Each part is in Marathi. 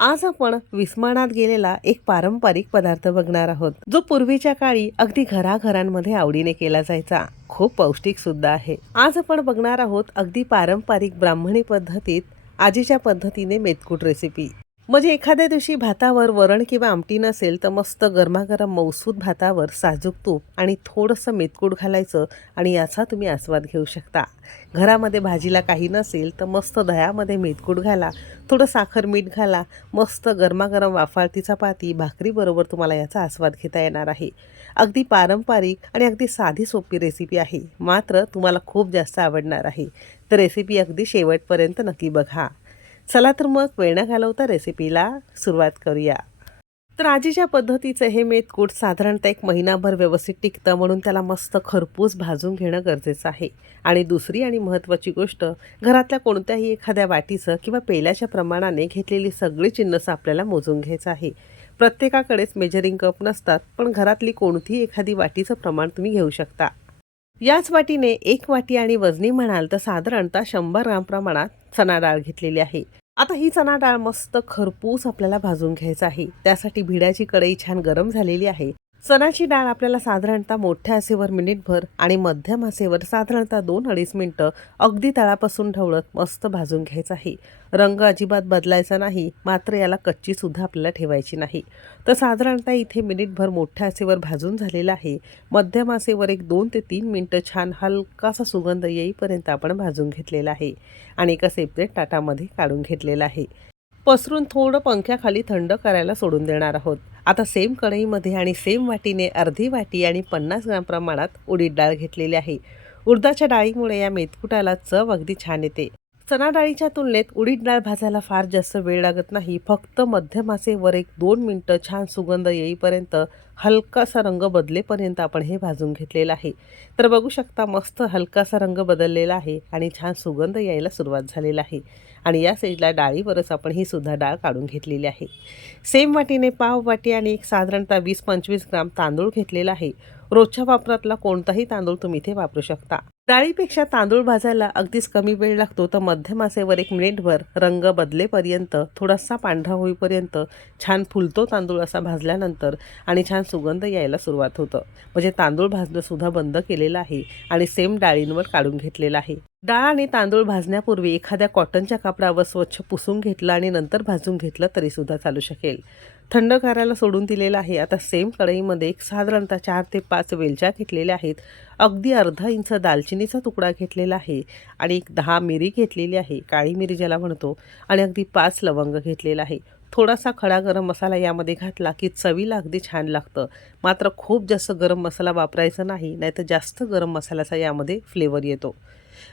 आज आपण विस्मरणात गेलेला एक पारंपरिक पदार्थ बघणार आहोत जो पूर्वीच्या काळी अगदी घराघरांमध्ये आवडीने केला जायचा. खूप पौष्टिक सुद्धा आहे. आज आपण बघणार आहोत अगदी पारंपरिक ब्राह्मणी पद्धतीत आजीच्या पद्धतीने मेतकूट रेसिपी म्हणजे एखाद्या दिवशी भातावर वरण किंवा आमटी नसेल तर मस्त गरमागरम मौसूद भातावर साजूक तूप आणि थोडंसं मेतकूड घालायचं आणि याचा तुम्ही आस्वाद घेऊ शकता. घरामध्ये भाजीला काही नसेल तर मस्त दह्यामध्ये मेतकूड घाला थोडं साखर मीठ घाला मस्त गरमागरम वाफाळतीचा पाती भाकरीबरोबर तुम्हाला याचा आस्वाद घेता येणार आहे. अगदी पारंपरिक आणि अगदी साधी सोपी रेसिपी आहे. मात्र तुम्हाला खूप जास्त आवडणार आहे. तर रेसिपी अगदी शेवटपर्यंत नक्की बघा. चला तर मग वेळ न घालवता रेसिपीला सुरुवात करूया. तर आजीच्या पद्धतीचं हे मेतकूट साधारणतः एक महिनाभर व्यवस्थित टिकतं म्हणून त्याला मस्त खरपूस भाजून घेणं गरजेचं आहे. आणि दुसरी आणि महत्त्वाची गोष्ट घरातल्या कोणत्याही एखाद्या वाटीचं किंवा पेल्याच्या प्रमाणाने घेतलेली सगळी चिन्हसं आपल्याला मोजून घ्यायचं आहे. प्रत्येकाकडेच मेजरिंग कप नसतात पण घरातली कोणतीही एखादी वाटीचं प्रमाण तुम्ही घेऊ शकता. याच वाटीने एक वाटी आणि वजनी म्हणाल तर साधारणतः शंभर ग्राम प्रमाणात चणा डाळ घेतलेली आहे. आता ही चणा डाळ मस्त खरपूस आपल्याला भाजून घ्यायचं आहे. त्यासाठी भिड्याची कढई छान गरम झालेली आहे. चणाची डाळ आपल्याला साधारणतः मोठ्या आसेवर मिनिटभर आणि मध्यम आसेवर साधारणतः दोन अडीच मिनटं अगदी तळापासून ढवळत मस्त भाजून घ्यायचं आहे. रंग अजिबात बदलायचा नाही मात्र याला कच्चीसुद्धा आपल्याला ठेवायची नाही. तर साधारणतः इथे मिनिटभर मोठ्या आसेवर भाजून झालेला आहे. मध्यम आसेवर एक दोन ते तीन मिनटं छान हलकासा सुगंध येईपर्यंत आपण भाजून घेतलेला आहे आणि एका सेपरेट ताटामध्ये काढून घेतलेला आहे. पसरून थोडं पंख्याखाली थंड करायला सोडून देणार आहोत. आता सेम कढईमध्ये आणि सेम वाटीने अर्धी वाटी आणि पन्नास ग्राम प्रमाणात उडीद डाळ घेतलेली आहे. उडदाच्या डाळीमुळे या मेतकुटाला चव अगदी छान येते. चणा डाळीच्या तुलनेत उडीद डाळ भाजायला फार जास्त वेळ लागत नाही. फक्त मध्यमासेवर एक दोन मिनटं छान सुगंध येईपर्यंत हलकासा रंग बदलेपर्यंत आपण हे भाजून घेतलेलं आहे. तर बघू शकता मस्त हलकासा रंग बदललेला आहे आणि छान सुगंध यायला सुरुवात झालेला आहे. आणि या साईजला डाळीवरच आपण ही सुद्धा डाळ काढून घेतलेली आहे. सेम वाटीने पाव वाटी आणि एक साधारणतः वीस पंचवीस ग्राम तांदूळ घेतलेला आहे. रोजच्या वापरातला कोणताही तांदूळ तुम्ही इथे वापरू शकता. डाळीपेक्षा तांदूळ भाजायला अगदीच कमी वेळ लागतो तर मध्यम आसेवर एक मिनिटभर रंग बदलेपर्यंत थोडासा पांढरा होईपर्यंत छान फुलतो तांदूळ असा भाजल्यानंतर आणि छान सुगंध यायला सुरुवात होतं. म्हणजे तांदूळ भाजणंसुद्धा बंद केलेलं आहे आणि सेम डाळींवर काढून घेतलेलं आहे. डाळ आणि तांदूळ भाजण्यापूर्वी एखाद्या कॉटनच्या कापडावर स्वच्छ पुसून घेतलं आणि नंतर भाजून घेतलं तरीसुद्धा चालू शकेल. थंड करायला सोडून दिलेलं आहे. आता सेम कढईमध्ये एक साधारणतः चार ते पाच वेलच्या घेतलेल्या आहेत. अगदी अर्धा इंच दालचिनीचा तुकडा घेतलेला आहे आणि एक दहा मिरी घेतलेली आहे. काळी मिरी ज्याला म्हणतो. आणि अगदी पाच लवंग घेतलेला आहे. थोडासा खडा गरम मसाला यामध्ये घातला की चवीला अगदी छान लागतं. मात्र खूप जास्त गरम मसाला वापरायचा नाही नाहीतर जास्त गरम मसाल्याचा यामध्ये फ्लेवर येतो.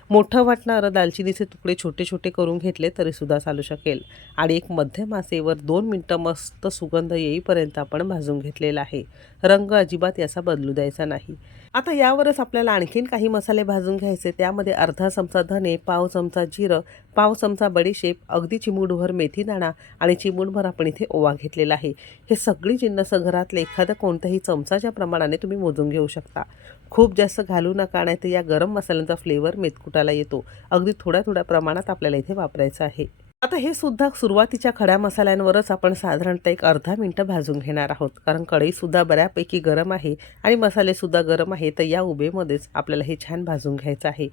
मोठं वाटणारं दालचिनीचे तुकडे छोटे छोटे करून घेतले तरीसुद्धा चालू शकेल. आणि एक मध्यम आसेवर दोन मिनटं मस्त सुगंध येईपर्यंत आपण भाजून घेतलेला आहे. रंग अजिबात याचा बदलू द्यायचा नाही. आता यावरच आपल्याला आणखीन काही मसाले भाजून घ्यायचे. त्यामध्ये अर्धा चमचा धने पाव चमचा जिरं पाव चमचा बडीशेप अगदी चिमूटभर मेथी दाणा आणि चिमूटभर आपण इथे ओवा घेतलेला आहे. हे सगळी जिन्नसं घरातले एखाद्या कोणत्याही चमचाच्या प्रमाणाने तुम्ही मोजून घेऊ शकता. खूप जास्त घालू नका नाही तर या गरम मसाल्यांचा फ्लेवर मेथकुटाला येतो. अगदी थोड्या थोड्या प्रमाणात आपल्याला इथे वापरायचं आहे. आता हे सुद्धा सुरुवातीच्या खड्या मसाल्यांवरच आपण साधारणतः एक अर्धा मिनटं भाजून घेणार आहोत. कारण कढईसुद्धा बऱ्यापैकी गरम आहे आणि मसालेसुद्धा गरम आहे तर या उभेमध्येच आपल्याला हे छान भाजून घ्यायचं आहे.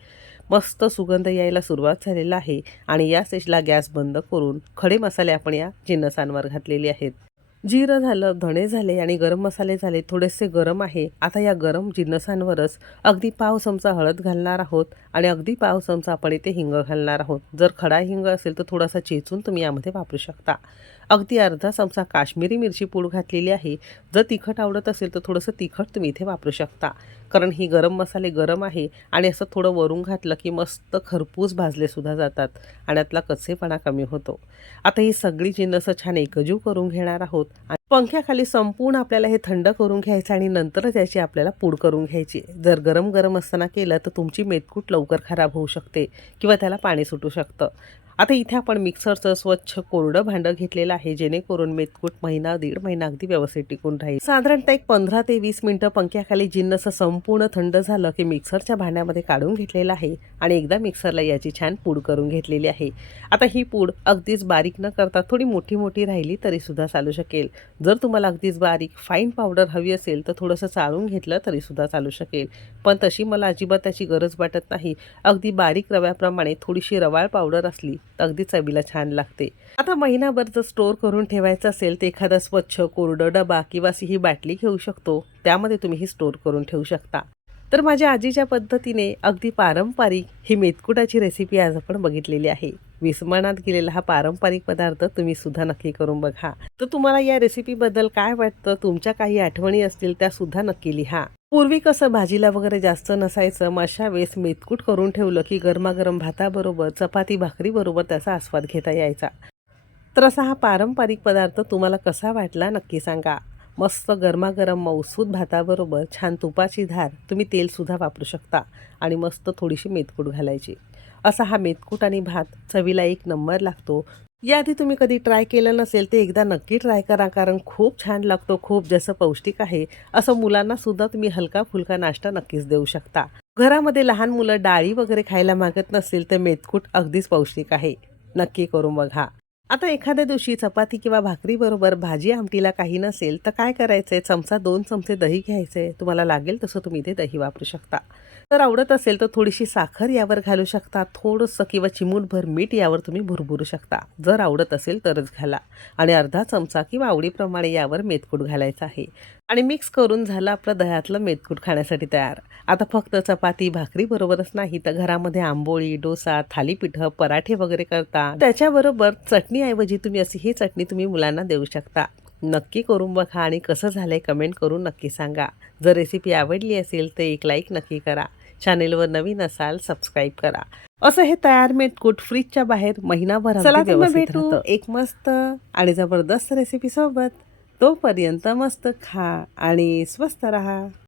मस्त सुगंध यायला सुरुवात झालेला आहे आणि या स्टेजला गॅस बंद करून खडे मसाले आपण या जिन्नसांवर घातलेले आहेत. जिरं झालं धणे झाले आणि गरम मसाले झाले थोडेसे गरम आहे. आता या गरम जिन्नसांवरच अगदी पाव चमचा हळद घालणार आहोत आणि अगदी पाव चमचा आपण इथे हिंग घालणार आहोत. जर खडा हिंग असेल तर थोडासा चेचून तुम्ही यामध्ये वापरू शकता. अगदी अर्धा चमचा काश्मीरी मिरची पूड घातलेली आहे. जर तिखट आवडत असेल तर थोडंसं तिखट तुम्ही इथे वापरू शकता. कारण ही गरम मसाले गरम आहे आणि असं थोडं वरून घातलं की मस्त खरपूस भाजले सुद्धा जातात आणि यातला कचेपणा कमी होतो. आता ही सगळी जिन्नसं छान एकजीव करून घेणार आहोत आणि पंख्याखाली संपूर्ण आपल्याला हे थंड करून घ्यायचं आणि नंतरच याची आपल्याला पूड करून घ्यायची. जर गरम गरम असताना केलं तर तुमची मेतकूट लवकर खराब होऊ शकते किंवा त्याला पाणी सुटू शकतं. आता इथे आपण मिक्सरचं स्वच्छ कोरडं भांडं घेतलेलं आहे जेणेकरून मेतकूट महिना दीड महिना अगदी व्यवस्थित टिकून राहील. साधारणतः एक पंधरा ते वीस मिनिटं पंख्याखाली जिन्नस संपूर्ण थंड झालं की मिक्सरच्या भांड्यामध्ये काढून घेतलेलं आहे आणि एकदा मिक्सरला याची छान पूड करून घेतलेली आहे. आता ही पूड अगदीच बारीक न करता थोडी मोठी मोठी राहिली तरीसुद्धा चालू शकेल. जर तुम्हाला अगदीच बारीक फाईन पावडर हवी असेल तर थोडंसं चाळून घेतलं तरीसुद्धा चालू शकेल. पण तशी मला अजिबात त्याची गरज वाटत नाही. अगदी बारीक रव्याप्रमाणे थोडीशी रवाळ पावडर असली तर अगदी चवीला छान लागते. आता महिनाभर जर स्टोअर करून ठेवायचं असेल तर एखादा स्वच्छ कोरडं डबा किंवा अशी ही बाटली घेऊ शकतो. त्यामध्ये तुम्ही ही स्टोअर करून ठेवू शकता. तर माझ्या आजीच्या पद्धतीने अगदी पारंपरिक ही मेतकुटाची रेसिपी आज आपण बघितलेली आहे. विस्मरणात गेलेला हा पारंपरिक पदार्थ तुम्ही सुद्धा नक्की करून बघा. तर तुम्हाला या रेसिपीबद्दल काय वाटतं? तुमच्या काही आठवणी असतील त्या सुद्धा नक्की लिहा. पूर्वी कसं भाजीला वगैरे जास्त नसायचं मग अशा वेळेस मेतकूट करून ठेवलं की गरमागरम भाताबरोबर चपाती भाकरीबरोबर त्याचा आस्वाद घेता यायचा. तर असा हा पारंपरिक पदार्थ तुम्हाला कसा वाटला नक्की सांगा. मस्त गरमागरम मौसूद भाताबरोबर छान तुपाची धार तुम्ही तेलसुद्धा वापरू शकता आणि मस्त थोडीशी मेतकूट घालायची. असा हा मेतकूट आणि भात चवीला एक नंबर लागतो. याआधी तुम्ही कधी ट्राय केलं नसेल ते एकदा नक्की ट्राय करा कारण खूप छान लागतो खूप जसं पौष्टिक आहे असं मुलांना सुद्धा तुम्ही हलका फुलका नाश्ता नक्कीच देऊ शकता. घरामध्ये लहान मुलं डाळी वगैरे खायला मागत नसेल तर मेतकूट अगदीच पौष्टिक आहे. नक्की करून बघा. आता एखाद्या दिवशी चपाती किंवा भाकरीबरोबर भाजी आमटीला काही नसेल तर काय करायचंय? चमचा दोन चमचे दही घ्यायचे तुम्हाला लागेल तसं तुम्ही ते दही वापरू शकता. तर आवडत असेल तर थोडीशी साखर यावर घालू शकता. थोडंसं किंवा चिमूटभर मीठ यावर तुम्ही भुरभुरू शकता. जर आवडत असेल तरच घाला. आणि अर्धा चमचा किंवा आवडीप्रमाणे यावर मेथकूट घालायचा आहे. आणि मिक्स करून झालं आपलं दह्यातलं मेथकूट खाण्यासाठी तयार. आता फक्त चपाती भाकरी बरोबरच नाही तर घरामध्ये आंबोळी डोसा थालीपीठं पराठे वगैरे करता. त्याच्याबरोबर चटणीऐवजी तुम्ही अशी ही चटणी तुम्ही मुलांना देऊ शकता. नक्की करून बघा आणि कसं झालंय कमेंट करून नक्की सांगा. जर रेसिपी आवडली असेल तर एक लाईक नक्की करा. चॅनेलवर नवीन असाल सबस्क्राईब करा. असं हे तयार मेटकूट फ्रीजच्या बाहेर महिनाभर चला भेटू. एक मस्त आणि जबरदस्त रेसिपी सोबत. तोपर्यंत मस्त खा आणि स्वस्त राहा.